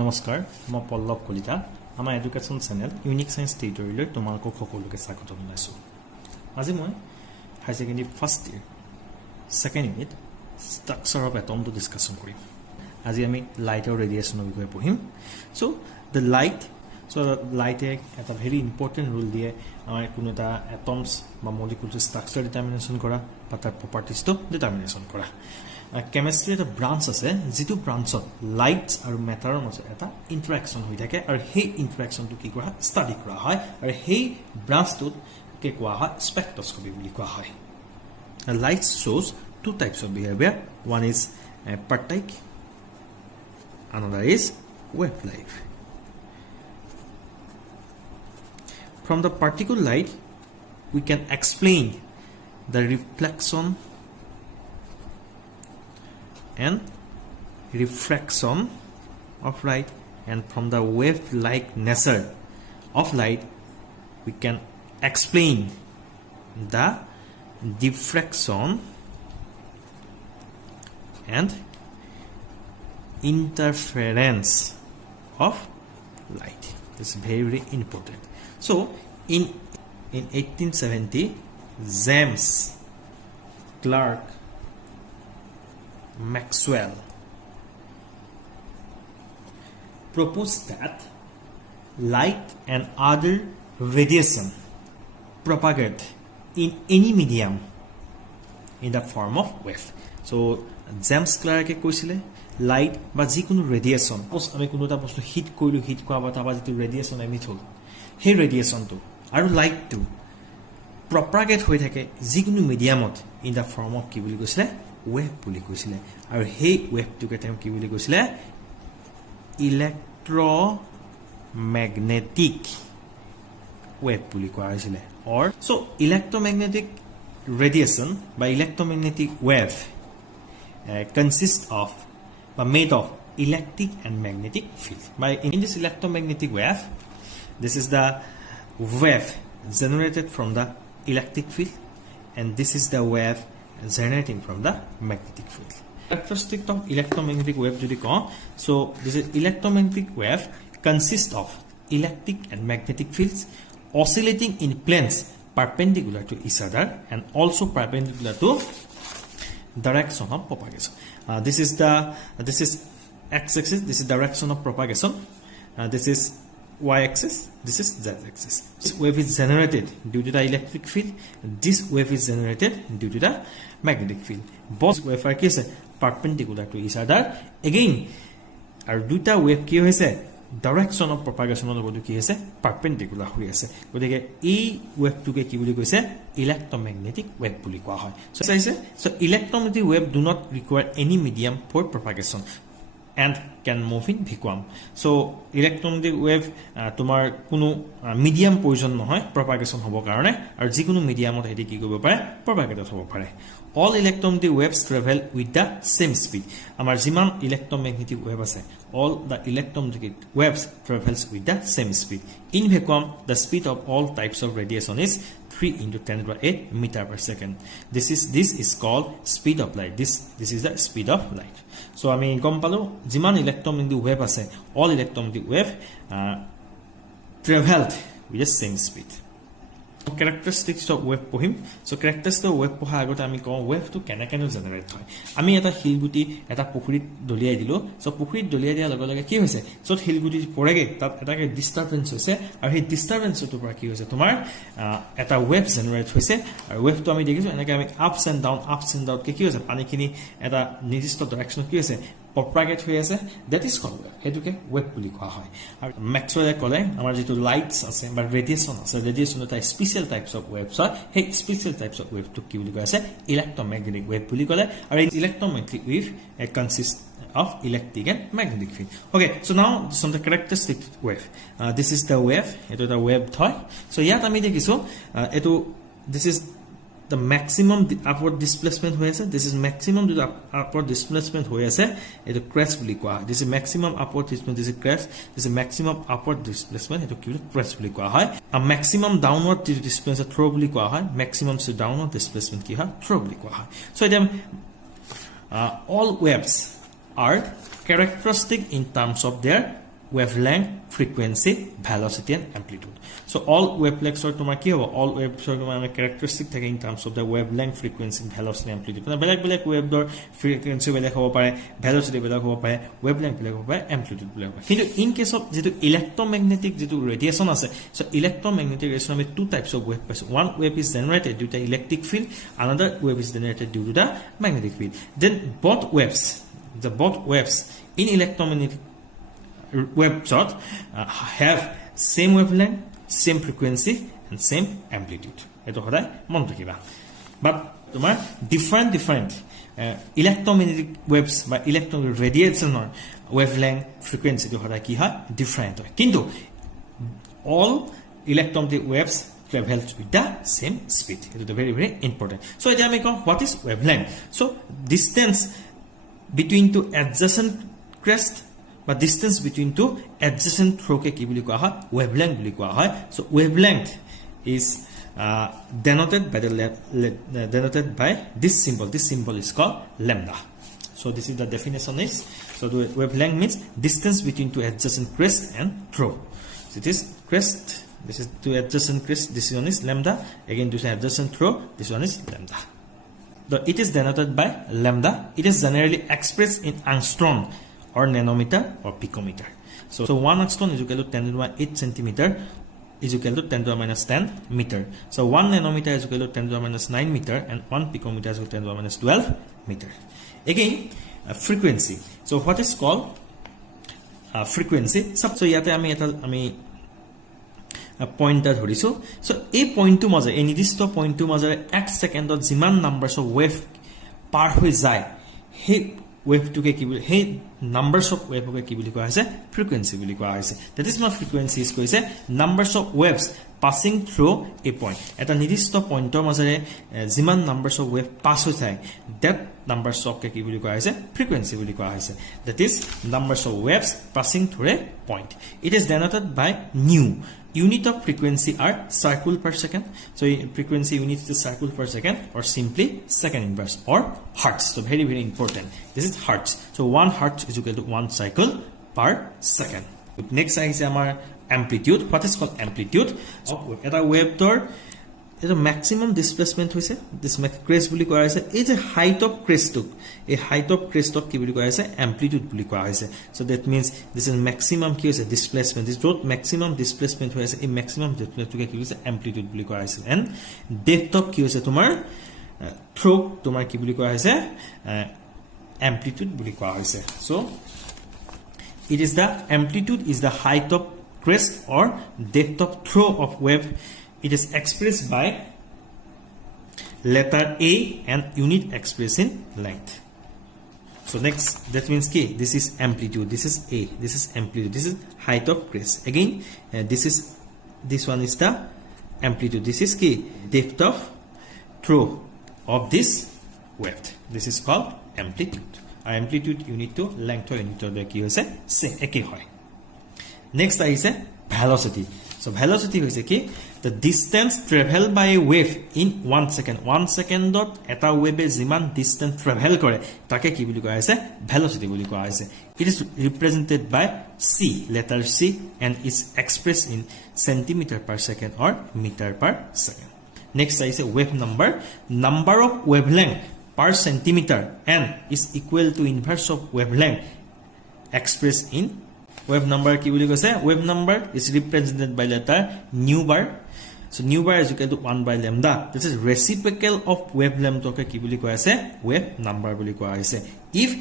নমস্কাৰ মই পল্লৱ কলিতা আমাৰ এডুকেশ্যন চেনেল ইউনিক সায়েন্স টিউটৰিয়েললৈ তোমালোকক সকলোকে স্বাগত জনাইছো আজি মই high secondary first year second unit structure of atom to discussion কৰিম আজি আমি লাইট আৰু ৰেডিয়েশনৰ বিষয়ে পঢ়িম সো দ্য লাইটে এটা ভেৰি ইম্পৰ্টেণ্ট ৰোল দিয়ে আমাৰ কোনো এটা এটমছ বা মলিকুলছৰ ষ্ট্ৰাকচাৰ ডিটাৰমিনেশ্যন কৰা বা তাৰ প্ৰপাৰ্টিজটো ডিটাৰমিনেশ্যন কৰা কেমিষ্ট্ৰি এটা ব্ৰাঞ্চ আছে যেটো ব্ৰাঞ্চত লাইটস আৰু মেটাৰৰ মাজত এটা ইন্টাৰেকশন হৈ থাকে আৰু সেই ইন্টাৰেকশনটো কি কৰা ষ্টাডি কৰা হয় আৰু সেই ব্ৰাঞ্চটোত কে কোৱা হয় স্পেক্ট্ৰস্কপি বুলি কোৱা হয় light shows two types of behavior one is particle another is wavelength from the particle light we can explain the reflection and refraction of light and from the wave-like nature of light we can explain the diffraction and interference of light. This is very, very important. So in 1870 James Clerk Maxwell proposed that light and other radiation propagate in any medium in the form of wave. So James Clerk কৈছিলে light বা যিকোনো ৰেডিয়েশন আমি কোনোটা বস্তু hit কৰিলো hit কৰা বা তাৰ যিটো ৰেডিয়েশন এমিট হ'ল সেই ৰেডিয়েশনটো আৰু লাইটটো প্ৰপাগেট হৈ থাকে যিকোনো মিডিয়ামত ইন দা ফৰ্ম অফ কি বুলি কৈছিলে wave বুলি কৈছিলে আৰু সেই ওয়েভটোকে তেওঁ কি বুলি কৈছিলে electromagnetic wave বুলি কোৱা হৈছিলে or so electromagnetic radiation by electromagnetic wave consists of made of electric and magnetic field by in this electromagnetic wave this is the wave generated from the electric field and this is the wave generating from the magnetic field. Characteristic of electromagnetic wave jodi ko so this is electromagnetic wave consists of electric and magnetic fields oscillating in planes perpendicular to each other and also perpendicular to direction of propagation. This is x-axis, this is direction of propagation, this is y-axis, this is z-axis. This wave is generated due to the electric field, this wave is generated due to the magnetic field. Both wave are perpendicular to each other. Again, our duta wave ki hoise direction of propagation of ki hoise perpendicular hoi ase. Gotike ei wave to ke ki boli koise electromagnetic wave boli koa hoy. So electromagnetic wave do not require any medium for propagation and can move in vacuum. So electromagnetic wave tomar kuno medium proyojon nohoy propagation hobo karone aru jikono medium ot heti ki kobo pare propagated hobo pare. All electromagnetic waves travel with the same speed. Amar jiman electromagnetic wave ase all the electromagnetic waves travels with the same speed. In vacuum the speed of all types of radiation is 3 into 10 to the 8 meter per second. This is called speed of light. This is the speed of light. So I mean kompalo jiman electromagnetic wave ase all electromagnetic wave traveled with the same speed. Characteristics of wave pohim so characteristics of wave poha agote ami ko wave to kena generate hoy ami eta hilguti eta pukhuri doliai dilo so pukhuri doliai dia loge loge ki hoise so hilguti porege tat eta ke disturbance hoise aru he disturbance to pora ki hoise tomar eta wave generate hoise aru wave to ami dekisu enake ami ups and down ke ki hoise pani kini eta nirdisto direction ki hoise propagate hoy ase that is called wave hetuke wave boli koa hoy aru Maxwell kole amar jitu lights ase ba radiation eta special types of waves are hey special types of wave to ki boli koa ase electromagnetic wave boli kole aru electromagnetic wave consists of electric and magnetic field. Okay, so now some the characteristic wave this is the wave eto the wave thoy so yat ami dekiso eto this is the maximum upward displacement hoy ase this is maximum to the upward displacement hoy ase eto crest boli koa this is maximum upward displacement this is crest this is maximum upward displacement eto ki crest boli koa hoy a maximum downward displacement throw boli koa hoy maximum to downward displacement ki ha throw boli koa hoy so them all waves are characteristic in terms of their wavelength, frequency, velocity, and amplitude. So all wavelengths are tomar ki hobo, all waves are tomar characteristic thake in terms of the wavelength, frequency, velocity, amplitude. Belak wave dor frequency belak hobo pare, velocity belak hobo pare, wavelength belak hobo pare, amplitude belak hobo pare. Kintu in case of jetu electromagnetic jetu radiation ase, so electromagnetic radiation ame two types of wave paise. One wave is generated due to electric field, another wave is generated due to the magnetic field. Then both waves in electromagnetic waves have same wavelength, same frequency, and same amplitude. Eto hoday mon rakiba. But tomar different electromagnetic waves by electromagnetic radiation or wavelength, frequency to hoday ki ha different. Kintu all electromagnetic waves travel with the same speed. It is very important. So what is wavelength? So distance between two adjacent crest, but distance between two adjacent throw ke ki boli koa hoy wavelength boli koa hoy. So wavelength is denoted by this symbol. This symbol is called lambda. So this is the definition is, so the wavelength means distance between two adjacent crest and throw. So it is crest, this is two adjacent crest, this one is lambda, again this is adjacent throw, this one is lambda. It is denoted by lambda. It is generally expressed in angstrom or nanometer or picometer. So 1 angstrom is equal to 10 to the 8 centimeter is equal to 10 to the minus 10 meter. So 1 nanometer is equal to 10 to the minus 9 meter, and 1 picometer is equal to 10 to the minus 12 meter. Again, frequency. So what is called frequency? So yate ami pointer dhorisu. So a point to majar, a nirdisto point to majar 1 second ot jiman numbers of wave par hoi jay, he wave to ke ki boli, he numbers of wave ke ki boli koa hoise frequency boli koa hoise. That is my frequency is koise numbers of waves passing through a point. Eta nirdisto pointer majare jiman numbers of wave pass hoi jay, that numbers of ke ki boli koa hoise frequency boli koa hoise. That is numbers of waves passing through a point. It is denoted by nu. Unit of frequency are cycle per second. So frequency unit is cycle per second, or simply second inverse, or hertz. So very important. This is hertz. So 1 hertz is equal to 1 cycle per second. Next is our amplitude. What is called amplitude? So at a wave door, the maximum displacement hoise, this crest boli koa hoise, is a height of crest tok, a height of crest tok ki boli koa hoise amplitude boli koa hoise. So that means this is maximum ki hoise displacement, this road maximum displacement hoise, a maximum displacement ki hoise amplitude boli koa hoise. And depth of ki hoise tomar throw tomar ki boli koa hoise amplitude boli koa hoise. So it is the amplitude is the height of crest or depth of throw of wave. It is expressed by letter A and unit expressed in length. So next, that means K. This is amplitude. This is A. This is amplitude. This is height of crest. Again, this one is the amplitude. This is K. Depth of throw of this wave. This is called amplitude. Amplitude unit to length or unit of the K is same. Next is a velocity. So velocity is the distance traveled by a wave in 1 second. 1 second dot eta wave jiman distance travel kore take ki boli koa hoise velocity boli koa hoise. It is represented by C, letter C, and is expressed in centimeter per second or meter per second. Next is a wave number. Number of wavelength per centimeter n is equal to inverse of wavelength expressed in wave number. Ki boli koise wave number is represented by letter nu bar. So nu bar is equal to 1 by lambda. This is reciprocal of wave length okay ki boli koa hoise wave number boli koa hoise. If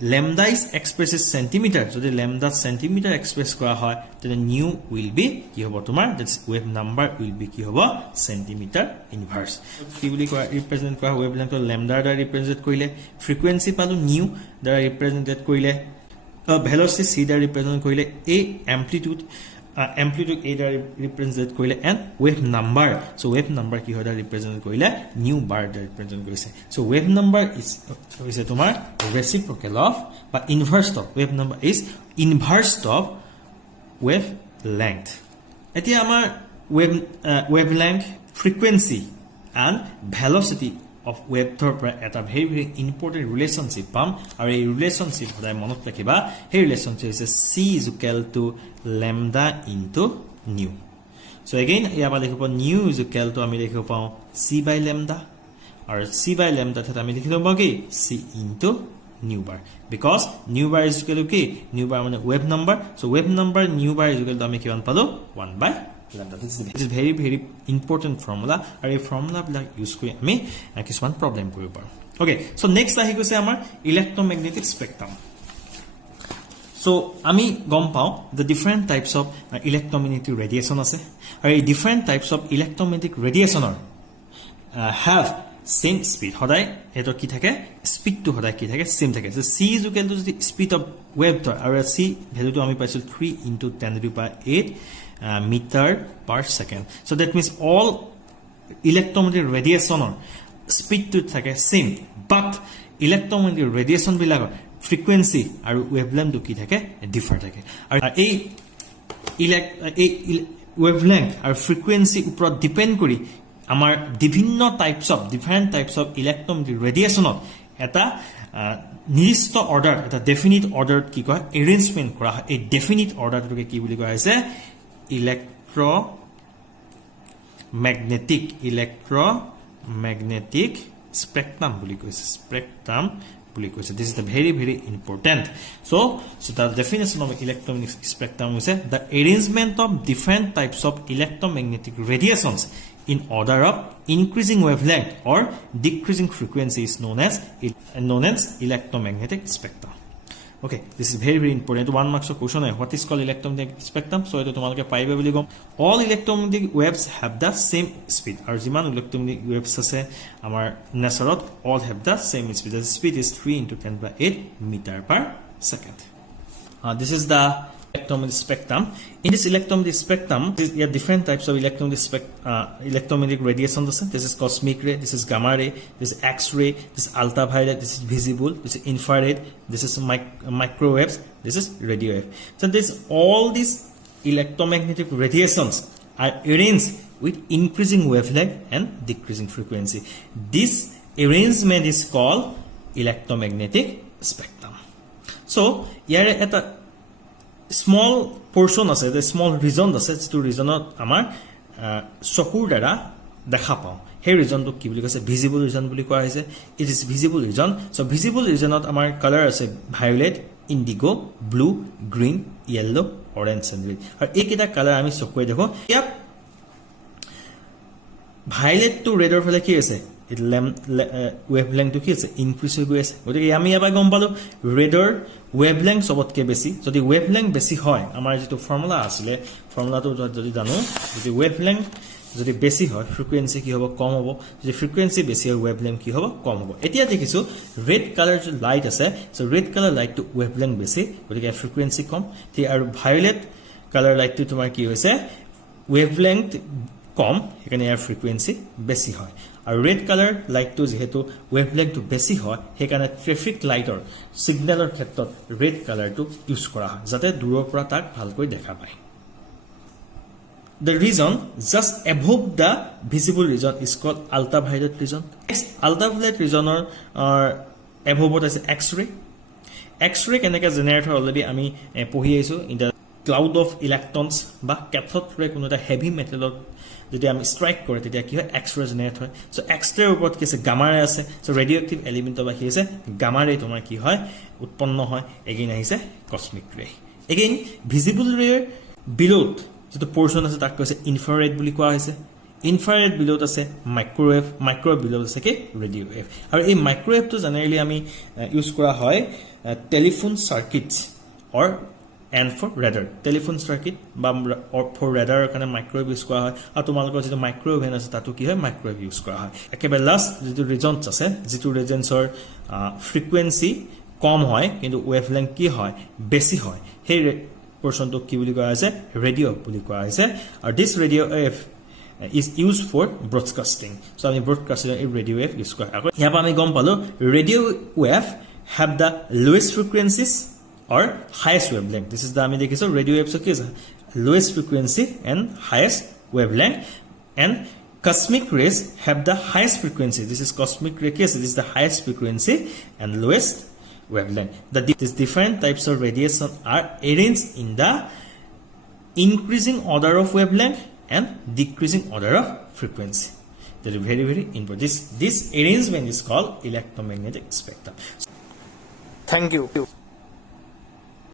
lambda is expressed as centimeter, so the lambda centimeter express koa hoy, then nu will be ki hobo tomar, that's wave number will be ki hobo centimeter inverse. Ki boli koa represent koa wave length lambda da represent koile, frequency palu nu da represented koile, velocity C da represent koile, a amplitude amplitude A da represent koile, and wave number. So wave number ki hoda represent koile nu bar da represent koise. So wave number is tomar reciprocal of but inverse of wave number is inverse of wave length. Etia amar wavelength, frequency and velocity of wavelength পৰা এটা very very important relationship পাম আৰু এই relationship সদায় মনত ৰাখিবা এই relationship হৈছে c is equal to lambda into nu so again ইয়াৰ পৰা লিখিব nu is equal to আমি লিখিব পাওঁ c by lambda আৰু c by lambda থাত আমি লিখিব পাওঁ কি c into nu bar because nu bar is equal to কি nu bar মানে wave number so wave number nu bar is equal to আমি কিমান পালো 1 by lambda this is very very important formula আৰু এই formula বিলাক use কৰি আমি কিছুমান প্ৰবলেম কৰিব পাৰো okay so next আহি গৈছে আমাৰ electromagnetic spectrum so আমি গম পাওঁ the different types of electromagnetic radiation আছে আৰু এই different types of electromagnetic radiation have same speed সদায় এটো কি থাকে স্পিড টু সদায় কি থাকে সেম থাকে so c is equal to the speed of wave আৰু c ভ্যালুটো আমি পাইছিল 3 into 10 to the power 8 meter per second so that means all electromagnetic radiation speed to থাকে same but electromagnetic radiation বিলাকৰ frequency আৰু wavelength কি থাকে differ থাকে আৰু এই wavelength আৰু frequency ওপৰত ডিপেন্ড কৰি আমাৰ বিভিন্ন different types of electromagnetic radiation এটা নিৰ্দিষ্ট অৰ্ডাৰ এটা ডেফিনিট অৰ্ডাৰ কি কয় এৰেঞ্জমেন্ট কৰা হয় এই ডেফিনিট অৰ্ডাৰটোকে কি বুলি কোৱা হৈছে electromagnetic spectrum বুলি কৈছে spectrum বুলি কৈছে this is the very very important so the definition of electromagnetic spectrum is the arrangement of different types of electromagnetic radiations in order of increasing wavelength or decreasing frequency is known as electromagnetic spectrum okay this is very very important one marks question what is called electromagnetic spectrum so eto tomalke paibe boli gom all electromagnetic waves have the same speed ar jiman electromagnetic waves ase amar nature all have the same speed the speed is 3 into 10 by 8 meter per second this is the electromagnetic spectrum in this electromagnetic spectrum there are different types of electromagnetic radiation this is cosmic ray this is gamma ray this is x-ray this is ultraviolet this is visible this is infrared this is microwaves this is radio wave so this all these electromagnetic radiations are arranged with increasing wavelength and decreasing frequency this arrangement is called electromagnetic spectrum so here at a small portion আছে the small region আছে যেটো regionত আমাৰ চকুৰ দ্বাৰা দেখা পাওঁ সেই regionটো কি বুলি কৈছে visible region বুলি কোৱা হৈছে it is visible region so visible regionত আমাৰ color আছে violet indigo blue green yellow orange and red আৰু এইকেইটা color আমি চকুৰে দেখো ইয়াত violet to red ৰ ফালে কি আছে it wavelength to কি আছে increase হৈ গৈ আছে গতিকে আমি এবাৰ গম পালো red wavelength সবতকে বেছি যদি wavelength বেছি হয় আমাৰ যেটো ফৰ্মুলা আছিল ফৰ্মুলাটো যদি জানো যদি wavelength যদি বেছি হয় ফ্ৰিকোয়েন্সি কি হ'ব কম হ'ব যদি ফ্ৰিকোয়েন্সি বেছি হয় wavelength কি হ'ব কম হ'ব এতিয়া দেখিছো red color যে লাইট আছে so red color light to wavelength বেছি গতিকে ফ্ৰিকোয়েন্সি কম তি আৰু violet color light to তোমাৰ কি হৈছে wavelength কম এখানে এর ফ্রিকোয়েন্সি বেশি হয় আর রেড কালার লাইট তো যেহেতু ওয়েভলেংথ তো বেশি হয় সেখানে ট্রাফিক লাইটৰ সিগন্যালৰ ক্ষেত্ৰত ৰেড কালাৰটো ইউজ কৰা হয় যাতে দূৰৰ পৰা তাক ভালকৈ দেখা পায় The region just above the visible region is called ultraviolet region. Ultraviolet region above is X-ray. X-ray কেনেকৈ জেনাৰেট হয় অলৰেডি আমি পঢ়ি আইছো in the cloud of electrons বা ক্যাথোড ৰে কোনো এটা হেভি মেটেলত যদি আমি স্ট্ৰাইক কৰে তেতিয়া কি হয় এক্স-ৰে জেনাৰেট হয় সো এক্স-ৰে ওপৰত কি আছে গামা ৰে আছে সো ৰেডিওএক্টিভ এলিমেন্ট বা কি আছে গামা ৰে তোমাৰ কি হয় উৎপন্ন হয় এগেইন আহিছে কসমিক ৰে এগেইন ভিজিবল ৰে বিলোত যেটো পোৰশন আছে তাক কৈছে ইনফ্ৰাৰেড বুলি কোৱা হৈছে ইনফ্ৰাৰেড বিলোত আছে মাইক্ৰোওয়েভ মাইক্ৰো বিলোত আছে কি ৰেডিও ওয়েভ আৰু এই মাইক্ৰোওয়েভ তো জেনাৰেলি আমি ইউজ কৰা হয় telephone circuits or and for radar telephone circuit বা for radar কাৰণে মাইক্ৰোওয়েভ ইউজ কৰা হয় আৰু তোমালোকৰ যেটো মাইক্ৰোওয়েভ আছে তাতো কি হয় মাইক্ৰোওয়েভ ইউজ কৰা হয় একেবাৰে লাষ্ট যেটো ৰিজনছ আছে যেটো ৰিজনছৰ ফ্ৰিকোয়েন্সি কম হয় কিন্তু ওয়েভলেংথ কি হয় বেছি হয় সেই পোৰশনটো কি বুলি কোৱা হৈছে ৰেডিও বুলি কোৱা হৈছে আৰু this radio wave is used for broadcasting so আমি broadcasting এই ৰেডিও ওয়েভ ইউজ কৰা হয় ইয়াৰ পৰা আমি গম পালো radio wave have the lowest frequencies or highest wavelength this is the ami dekhiso radio waves ki lowest frequency and highest wavelength and cosmic rays have the highest frequency. This is cosmic ray case. This is the highest frequency and lowest wavelength. These different types of radiation are arranged in the increasing order of wavelength and decreasing order of frequency. That is very, very important. This arrangement is called electromagnetic spectrum. Thank you.